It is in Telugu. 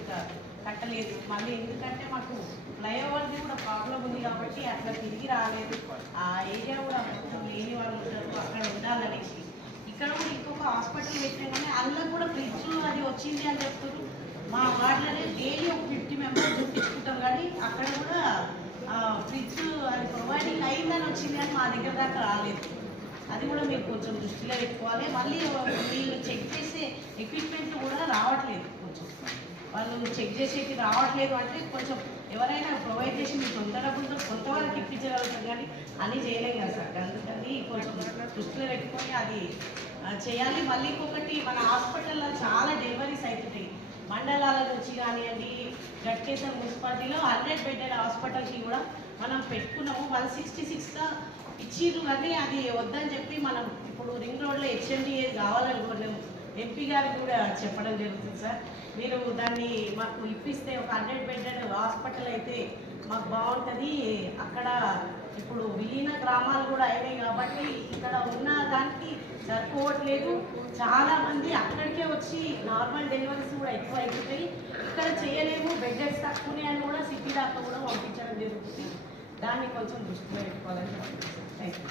ఇంకా కట్టలేదు. మళ్ళీ ఎందుకంటే మాకు ఫ్లైఓవర్ది కూడా ప్రాబ్లం ఉంది కాబట్టి అట్లా తిరిగి రాలేదు. ఆ ఏరియా కూడా మొత్తం లేని వాళ్ళు ఉంటారు, అక్కడ ఉండాలనేసి. ఇక్కడ కూడా ఇంకొక హాస్పిటల్ పెట్టినా కానీ అందులో కూడా ఫ్రిడ్జ్ అది వచ్చింది అని చెప్తారు. మా వార్డులోనే డైలీ ఒక 50 మెంబర్స్ చూపించుకుంటాం కానీ అక్కడ కూడా ఫ్రిడ్జ్ అది ప్రొవైడింగ్ అయిందని వచ్చింది కానీ మా దగ్గర దాకా రాలేదు. అది కూడా మీరు కొంచెం దృష్టిలో పెట్టుకోవాలి. మళ్ళీ వీళ్ళు చెక్ చేసే ఎక్విప్మెంట్ కూడా రావట్లేదు. కొంచెం వాళ్ళు చెక్ చేసేది రావట్లేదు అంటే కొంచెం ఎవరైనా ప్రొవైడ్ చేసి మీకు కొంత డబ్బులతో కొంతవరకు ఇప్పించగలుగుతాం కానీ అన్నీ చేయలేం కదా సార్. అందుకని కొంచెం దృష్టిలో పెట్టుకొని అది చేయాలి. మళ్ళీ ఇంకొకటి మన హాస్పిటల్లో చాలా డెలివరీస్ అవుతుంటాయి. మండలాల నుంచి కానివ్వండి, గట్కేసర్ మున్సిపాలిటీలో 100 బెడెడ్ హాస్పిటల్కి కూడా మనం పెట్టుకున్నాము. 166గా ఇచ్చిర్రు కానీ అది వద్దని చెప్పి మనం ఇప్పుడు రింగ్ రోడ్లో HMDA కావాలనుకోలేము. ఎంపీ గారికి కూడా చెప్పడం జరుగుతుంది సార్. మీరు దాన్ని మాకు ఇప్పిస్తే ఒక 100 బెడెడ్ హాస్పిటల్ అయితే మాకు బాగుంటుంది. అక్కడ ఇప్పుడు విలీన గ్రామాలు కూడా అయినాయి కాబట్టి ఇక్కడ ఉన్న దానికి సరిపోవట్లేదు. చాలామంది అక్కడికే వచ్చి నార్మల్ డెలివరీస్ కూడా ఎక్కువ అయిపోతాయి. ఇక్కడ చేయలేము, బెడ్డెడ్స్ తక్కువనే అని కూడా సిటీ దాకా కూడా పంపించడం జరుగుతుంది. దాన్ని కొంచెం దృష్టిలో పెట్టుకోవాలని. Thank you.